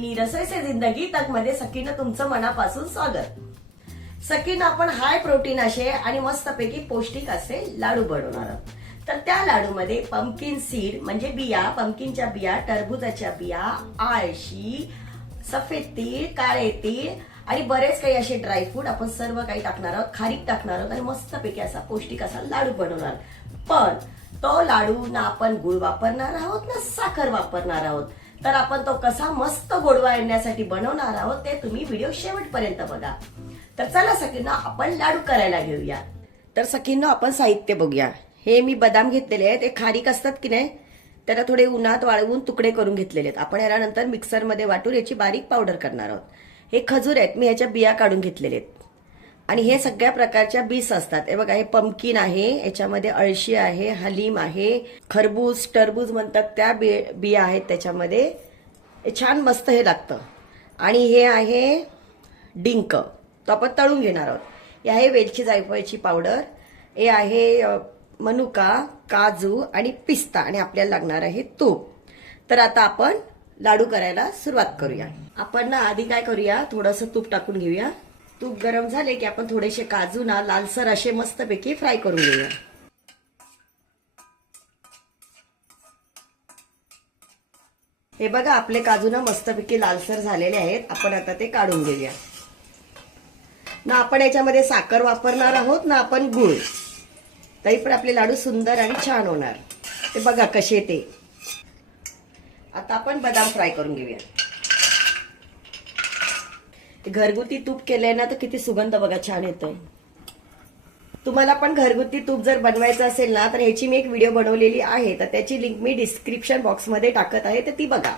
Mini रसोई से जिंदगी तकमध्ये सकीनं तुमचं मनापासून स्वागत. सकीनं आपण हाय प्रोटीन असे आणि मस्तपैकी पौष्टिक असे लाडू बनवणार आहोत. तर त्या लाडूमध्ये पंपकिन सीड म्हणजे बिया पंपकिनच्या बिया टरबुजाच्या बिया आळशी सफेद तीळ काळे तीळ आणि बरेच काही असे ड्रायफ्रूट आपण सर्व काही टाकणार आहोत खारीक टाकणार आहोत आणि मस्तपैकी असा पौष्टिक असा लाडू बनवणार पण तो लाडू ना आपण गुळ वापरणार आहोत ना साखर वापरणार आहोत? तर आपण तो कसा मस्त गोडवा येण्यासाठी बनवणार आहोत ते तुम्ही व्हिडिओ शेवटपर्यंत बघा. तर चला सखींना आपण लाडू करायला घेऊया. तर सखींना आपण साहित्य बघूया. हे मी बदाम घेतलेले आहेत. ते खारीक असतात की नाही त्याला थोडे उन्हात वाळवून तुकडे करून घेतलेले आहेत. आपण याला नंतर मिक्सरमध्ये वाटून याची बारीक पावडर करणार आहोत. हे खजूर आहेत. मी ह्याच्या बिया काढून घेतलेले आहेत. आणि हे सगळ्या प्रकारच्या बीस असतात. हे बघा हे पम्पकिन आहे याच्यामध्ये अळशी आहे हलीम आहे खरबूज टरबूज म्हणतात त्या बी बिया आहेत त्याच्यामध्ये. हे छान मस्त हे लागतं. आणि हे आहे डिंक. तो आपण तळून घेणार आहोत. हे आहे वेलची जायफळची पावडर. हे आहे मनुका काजू आणि पिस्ता. आणि आपल्याला लागणार आहे तूप. तर आता आपण लाडू करायला सुरुवात करूया. आपण ना आधी काय करूया? थोडंसं तूप टाकून घेऊया. तूप गरम झाले की आपण थोडेसे काजू ना लालसर असे मस्तपैकी फ्राय करून घेऊया. हे बघा आपले काजू ना मस्तपैकी लालसर झालेले आहेत. आपण आता ते काढून घेऊया. ना आपण याच्यामध्ये साखर वापरणार आहोत ना आपण गुळ. तरी पण आपले लाडू सुंदर आणि छान होणार. ते बघा कसे ते. आता आपण बदाम फ्राय करून घेऊया. ते घरगुती तूप केलंय ना तर किती सुगंध बघा छान येतोय. तुम्हाला पण घरगुती तूप जर बनवायचं असेल ना तर ह्याची मी एक व्हिडिओ बनवलेली आहे. तर त्याची लिंक मी डिस्क्रिप्शन बॉक्समध्ये टाकत आहे तर ती बघा.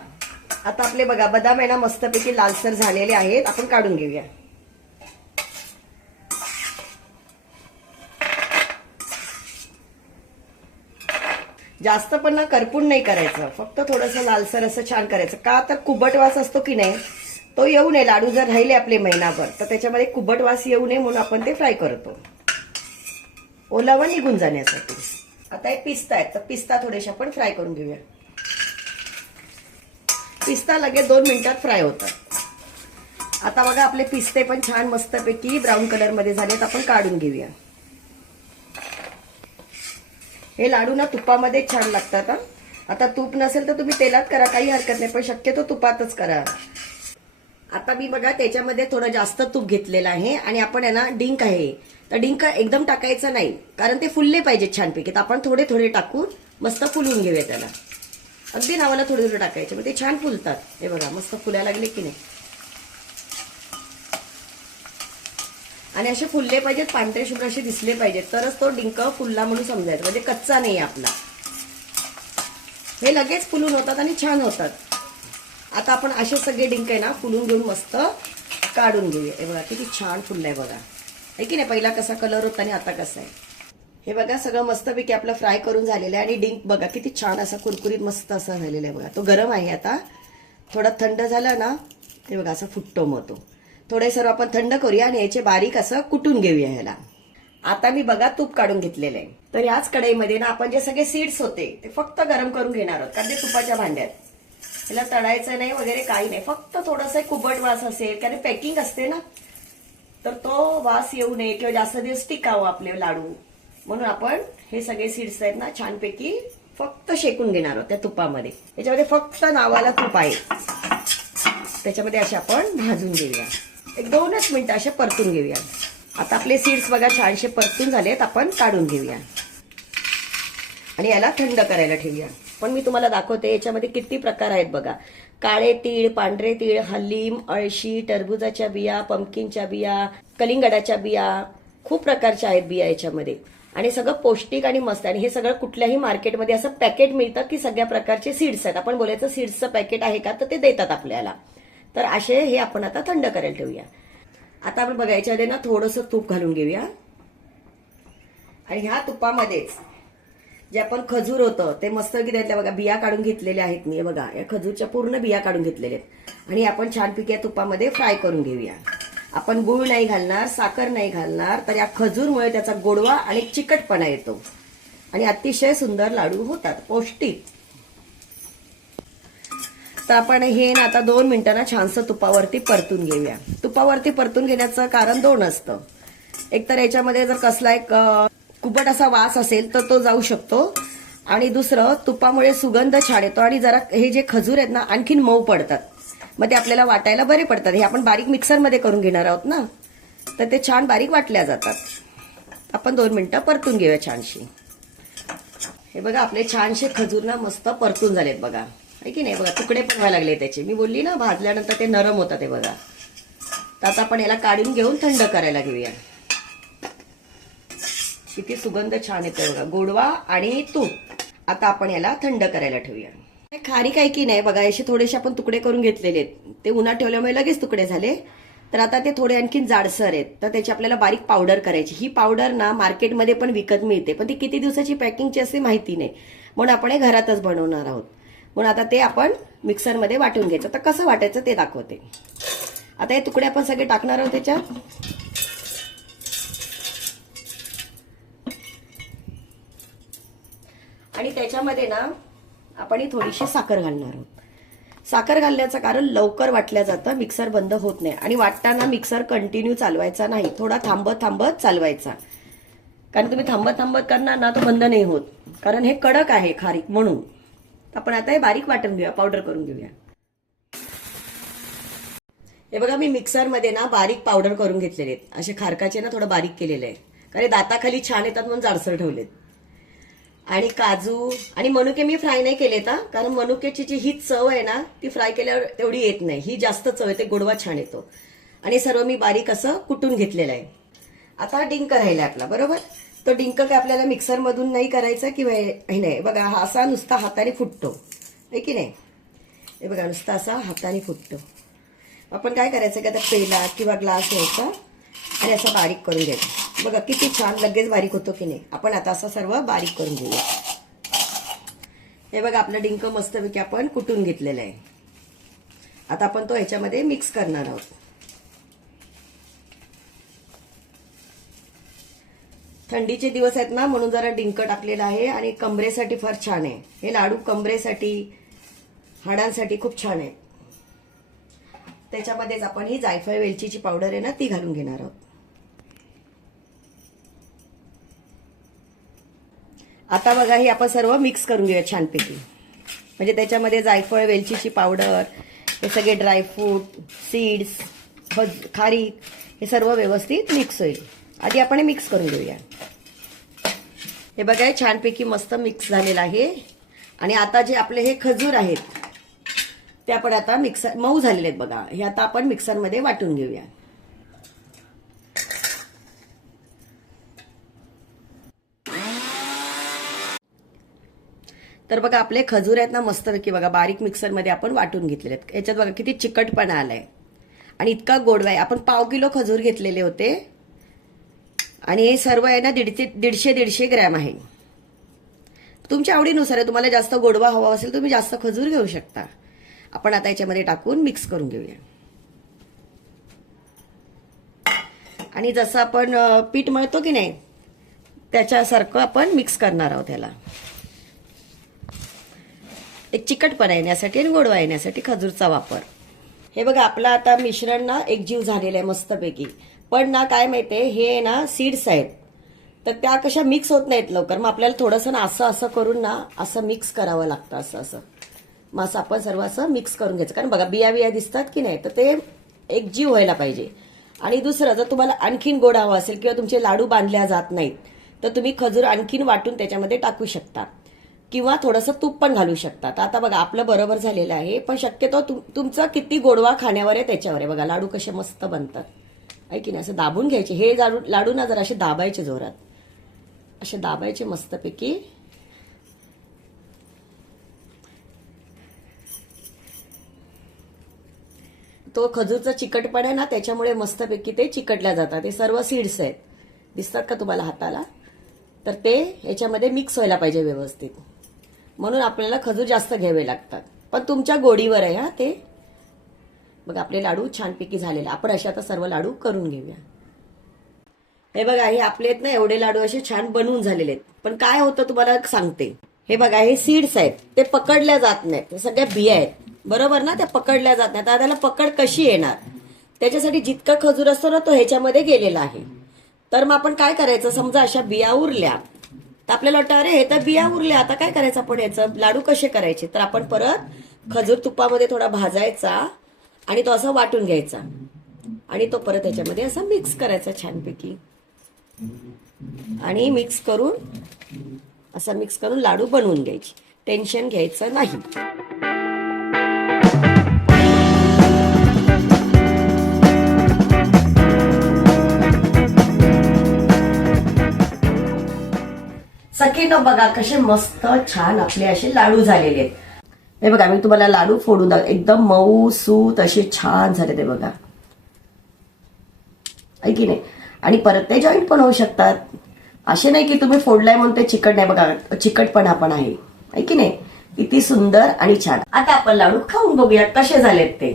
आता आपले बघा बदाम आहे ना मस्तपैकी लालसर झालेले आहेत. आपण काढून घेऊया. जास्त पण ना करपून नाही करायचं. फक्त थोडंसं लालसर असं छान करायचं. का तर कुबट वास असतो की नाही? तो येऊ नये लाडू जर राहिले आपले महिनाभर तर त्याच्यामध्ये कुबट वास येऊ नये म्हणून आपण ते फ्राय करतो. ओलावा निघून जाण्यासाठी. आता हे पिस्ता आहे तर पिस्ता थोडेसे आपण फ्राय करून घेऊया. पिस्ता लगेच दोन मिनिटात फ्राय होतात. आता बघा आपले पिस्ते पण छान मस्तपैकी ब्राऊन कलरमध्ये झाले झालेत आपण काढून घेऊया. हे लाडू ना तुपामध्ये छान लागतात आता तूप नसेल तर तुम्ही तेलात करा काही हरकत नाही पण शक्यतो तुपातच करा. आता मी बघा त्याच्यामध्ये थोडं जास्त तूप घेतलेलं आहे आणि आपण आहे ना डिंक आहे. तर डिंक एकदम टाकायचं नाही कारण ते फुलले पाहिजे छानपैकी तर आपण थोडे थोडे टाकून मस्त फुलून घेऊया त्याला. अगदी नावाला थोडे थोडे टाकायचे मग ते छान फुलतात. हे बघा मस्त फुलायला लागले की नाही. आणि असे फुलले पाहिजेत पांढरे शुभ्र असे दिसले पाहिजेत. तरच तो डिंक फुलला म्हणून समजायचं म्हणजे कच्चा नाही आपला. हे लगेच फुलून होतात आणि छान होतात. आता आपण असे सगळे डिंक आहे ना फुलून घेऊन मस्त काढून घेऊया. हे बघा किती छान फुललंय बघा. आहे की नाही? पहिला कसा कलर होता आणि आता कसा आहे. हे बघा सगळं मस्तपैकी आपलं फ्राय करून झालेलं आहे आणि डिंक बघा किती छान असा कुरकुरीत मस्त असा झालेला आहे बघा. तो गरम आहे आता. थोडा थंड झाला ना हे बघा असं फुटतो मग तो. थोडे सर्व आपण थंड करूया आणि याचे बारीक असं कुटून घेऊया ह्याला. आता मी बघा तूप काढून घेतलेलं आहे. तर याच कढईमध्ये ना आपण जे सगळे सीड्स होते ते फक्त गरम करून घेणार आहोत. कारण ते तुपाच्या भांड्यात. त्याला तळायचं नाही वगैरे काही नाही. फक्त थोडंसं कुबट वास असेल कारण पॅकिंग असते ना. तर तो वास येऊ नये किंवा जास्त दिवस टिकावं आपले लाडू. म्हणून आपण हे सगळे सीड्स आहेत ना छानपैकी फक्त शेकून घेणार आहोत त्या तुपामध्ये. त्याच्यामध्ये फक्त नावाला तूप आहे. त्याच्यामध्ये असे आपण भाजून घेऊया. एक दोनच मिनिटं असे परतून घेऊया. आता आपले सीड्स बघा छानसे परतून झालेत आपण काढून घेऊया. आणि याला थंड करायला ठेवूया. पण मी तुम्हाला दाखवते याच्यामध्ये किती प्रकार आहेत बघा. काळे तीळ पांढरे तीळ हलीम अळशी टरबुजाच्या बिया पम्पकिनच्या बिया कलिंगडाच्या बिया खूप प्रकारच्या आहेत बिया याच्यामध्ये. आणि सगळं पौष्टिक आणि मस्त आणि हे सगळं कुठल्याही मार्केटमध्ये असं पॅकेट मिळतं की सगळ्या प्रकारचे सीड्स आहेत. आपण बोलायचं सीड्सचं पॅकेट आहे का तर ते देतात आपल्याला. तर असे हे आपण आता थंड करायला ठेवूया. आता आपण बघायच्या ना थोडंसं तूप घालून घेऊया. आणि ह्या तुपामध्येच जे आपण खजूर होतं ते मस्त की त्यातल्या बघा बिया काढून घेतलेल्या आहेत मी बघा या खजूरच्या पूर्ण बिया काढून घेतलेल्या आहेत. आणि आपण छानपैकी या तुपामध्ये फ्राय करून घेऊया. आपण गुळ नाही घालणार साखर नाही घालणार तर या खजूरमुळे त्याचा गोडवा आणि चिकटपणा येतो. आणि अतिशय सुंदर लाडू होतात पौष्टिक. तर आपण हे ना आता दोन मिनिटांना छानसं तुपावरती परतून घेऊया. तुपावरती परतून घेण्याचं कारण दोन असतं. एक तर याच्यामध्ये जर कसला एक कुबट असा वास असेल तर तो जाऊ शकतो. आणि दुसरं तुपामुळे सुगंध छान येतो आणि जरा हे जे खजूर आहेत ना आणखीन मऊ पडतात. मग ते आपल्याला वाटायला बरे पडतात. हे आपण बारीक मिक्सरमध्ये करून घेणार आहोत ना? तर ते छान बारीक वाटल्या जातात. आपण दोन मिनटं परतून घेऊया छानशी. हे बघा आपले छानसे खजूर ना मस्त परतून झालेत बघा. आहे की नाही? बघा तुकडे पण व्हायला लागले त्याचे. मी बोलली ना भाजल्यानंतर ते नरम होतात ते बघा. तर आता आपण याला काढून घेऊन थंड करायला घेऊया. किती सुगंध छान येतो बघा. गोडवा आणि तूप. आता आपण याला थंड करायला ठेवूया. हे खारी काय की नाही? बघा असे थोडेसे आपण तुकडे करून घेतलेले आहेत. ते उन्हात ठेवल्यामुळे लगेच तुकडे झाले. तर आता ते थोडे आणखीन जाडसर आहेत. तर त्याची आपल्याला बारीक पावडर करायची. ही पावडर ना मार्केटमध्ये पण विकत मिळते. पण ती किती दिवसाची पॅकिंगची असते माहिती नाही. म्हणून आपण हे घरातच बनवणार आहोत. म्हणून आता ते आपण मिक्सरमध्ये वाटून घ्यायचं. तर कसं वाटायचं ते दाखवते. आता हे तुकडे आपण सगळे टाकणार आहोत त्याच्यात. आणि त्याच्यामध्ये ना आपण ही थोडीशी साखर घालणार आहोत. साखर घालण्याचं कारण लवकर वाटल्या जातं मिक्सर बंद होत नाही. आणि वाटताना मिक्सर कंटिन्यू चालवायचा नाही. थोडा थांबत थांबत चालवायचा. कारण तुम्ही थांबत थांबत करणार ना तो बंद नाही होत. कारण हे कडक आहे खारीक म्हणून. आपण आता हे बारीक वाटून घेऊया पावडर करून घेऊया. हे बघा मी मिक्सरमध्ये ना बारीक पावडर करून घेतलेले आहेत. असे खारकाचे ना थोडं बारीक केलेले आहे कारण दाताखाली छान येतात म्हणून जाडसर ठेवलेत. आणि काजू आणि मनुके मी फ्राय नाही केले तर कारण मनुकेची जी ही चव आहे ना ती फ्राय केल्यावर तेवढी येत नाही. ही जास्त चव येते गोडवा छान येतो. आणि सर्व मी बारीक असं कुटून घेतलेलं आहे. आता डिंक राहिला आपला बरोबर? तो डिंक काय आपल्याला मिक्सरमधून नाही करायचा किंवा हे नाही. बघा हा असा नुसता हाताने फुटतो. आहे की नाही? हे बघा नुसता असा हाताने फुटतो. आपण काय करायचं की आता पेला किंवा ग्लास घ्यायचा आणि असं बारीक करून घ्यायचं. बघा किती छान लगेच बारीक होतो की नाही. आपण आता असं सर्व बारीक करून घेऊया. हे बघा आपलं डिंक मस्तपैकी आपण कुटून घेतलेलं आहे. आता आपण तो ह्याच्यामध्ये मिक्स करणार आहोत. थंडीचे दिवस आहेत ना म्हणून जरा डिंक टाकलेलं आहे आणि कमरेसाठी फार छान आहे. हे लाडू कमरेसाठी हाडांसाठी खूप छान आहे. त्याच्यामध्येच आपण ही जायफळ वेलचीची पावडर आहे ना ती घालून घेणार आहोत. आता बघा हे आपण सर्व मिक्स करून घेऊया छानपैकी. म्हणजे त्याच्यामध्ये जायफळ वेलचीची पावडर हे सगळे ड्रायफ्रूट सीड्स खज खारीक हे सर्व व्यवस्थित मिक्स होईल. आधी आपण हे मिक्स करून घेऊया. हे बघा हे छानपैकी मस्त मिक्स झालेलं आहे. आणि आता जे आपले हे खजूर आहेत ते आपण आता मिक्सर मऊ झालेले आहेत बघा. हे आता आपण मिक्सरमध्ये वाटून घेऊया. तर बघा आपले खजूर आहेत ना मस्तपैकी बघा बारीक मिक्सरमध्ये आपण वाटून घेतलेले आहेत. याच्यात बघा किती चिकटपणा आलाय. आणि इतका गोडवा आहे आपण पाव किलो खजूर घेतलेले होते. आणि हे सर्व आहे ना दीडशे दीडशे दीडशे ग्रॅम आहे. तुमच्या आवडीनुसार आहे तुम्हाला जास्त गोडवा हवा असेल तुम्ही जास्त खजूर घेऊ शकता. आपण आता याच्यामध्ये टाकून मिक्स करून घेऊया. आणि जसं आपण पीठ मळतो की नाही त्याच्यासारखं आपण मिक्स करणार आहोत त्याला एक चिकटपणा येण्यासाठी आणि गोडवा येण्यासाठी खजूरचा वापर. हे बघा आपलं आता मिश्रण ना एकजीव झालेलं आहे मस्तपैकी. पण ना काय माहितीये हे ना सीड्स आहेत. तर त्या कशा मिक्स होत नाहीत लवकर. मग आपल्याला थोडंसं ना असं असं करून ना असं मिक्स करावं लागतं असं असं. मग असं आपण सर्व असं मिक्स करून घ्यायचं. कारण बघा बिया बिया दिसतात की नाही तर ते एकजीव व्हायला पाहिजे. आणि दुसरं जर तुम्हाला आणखीन गोड हवा असेल किंवा तुमचे लाडू बांधल्या जात नाहीत तर तुम्ही खजूर आणखीन वाटून त्याच्यामध्ये टाकू शकता. किंवा थोडंसं तूप पण घालू शकता तर आता बघा आपलं बरोबर झालेलं आहे पण शक्यतो तुम तुमचं किती गोडवा खाण्यावर आहे त्याच्यावर आहे. बघा लाडू कसे मस्त बनतात. आहे की नाही? असं दाबून घ्यायचे. हे लाडू लाडू ना जरा असे दाबायचे जोरात. असे दाबायचे मस्तपैकी. तो खजूरचा चिकटपणा आहे ना त्याच्यामुळे मस्तपैकी ते चिकटल्या जातात. ते सर्व सीड्स आहेत. दिसतात का तुम्हाला हाताला? तर ते याच्यामध्ये मिक्स व्हायला पाहिजे व्यवस्थित. म्हणून आपल्याला खजूर जास्त घ्यावे लागतात. पण तुमच्या गोडीवर आहे हा ते. बघा आपले लाडू छानपैकी झालेले. आपण असे आता सर्व लाडू करून घेऊया. हे बघा हे आपले आहेत ना एवढे लाडू असे छान बनवून झालेले आहेत. पण काय होतं तुम्हाला सांगते. हे बघा हे सीड्स आहेत. ते पकडल्या जात नाहीत. ते सगळ्या बिया आहेत. बरोबर ना? त्या पकडल्या जात नाही तर त्याला पकड कशी येणार? त्याच्यासाठी जितका खजूर असतो ना तो ह्याच्यामध्ये गेलेला आहे. तर मग आपण काय करायचं? समजा अशा बिया उरल्या. तर आपल्याला वाटतं अरे हे तर बिया उरल्या आता काय करायचं आपण याचं? लाडू कसे करायचे? तर आपण परत खजूर तुपामध्ये थोडा भाजायचा आणि तो असा वाटून घ्यायचा. आणि तो परत त्याच्यामध्ये असा मिक्स करायचा छानपैकी. आणि मिक्स करून असा मिक्स करून लाडू बनवून घ्यायची. टेन्शन घ्यायचं नाही. सखीनो बघा कसे मस्त छान आपले असे लाडू झालेले आहेत. हे बघा मी तुम्हाला लाडू फोडून दाख एकदम मऊ सूत असे छान झाले ते बघा. आहे की नाही? आणि परत ते जॉईंट पण होऊ शकतात. असे नाही की तुम्ही फोडलाय म्हणून ते चिकट नाही बघा चिकटपणा पण आहे. आहे की नाही? किती सुंदर आणि छान. आता आपण लाडू खाऊन बघूया कसे झालेत ते.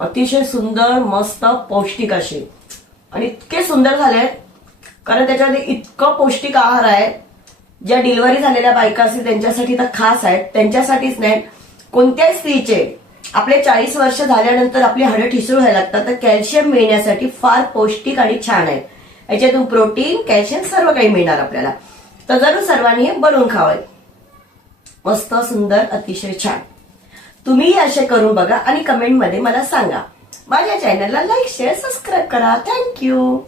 अतिशय सुंदर मस्त पौष्टिक असे आणि इतके सुंदर झाले कारण त्याच्यामध्ये इतकं पौष्टिक आहार आहे. ज्या डिलिव्हरी झालेल्या बायका असतील त्यांच्यासाठी तर खास आहेत. त्यांच्यासाठीच नाही. कोणत्याही स्त्रीचे आपले चाळीस वर्ष झाल्यानंतर आपली हाडं ठिसूळ व्हायला लागतात तर कॅल्शियम मिळण्यासाठी फार पौष्टिक आणि छान आहे. याच्यातून प्रोटीन कॅल्शियम सर्व काही मिळणार आपल्याला. तर जरूर सर्वांनी हे बनवून खावं. मस्त सुंदर अतिशय छान. तुम्हीही असे करून बघा आणि कमेंटमध्ये मला सांगा. माझ्या चॅनलला लाईक शेअर सबस्क्राईब करा. Thank you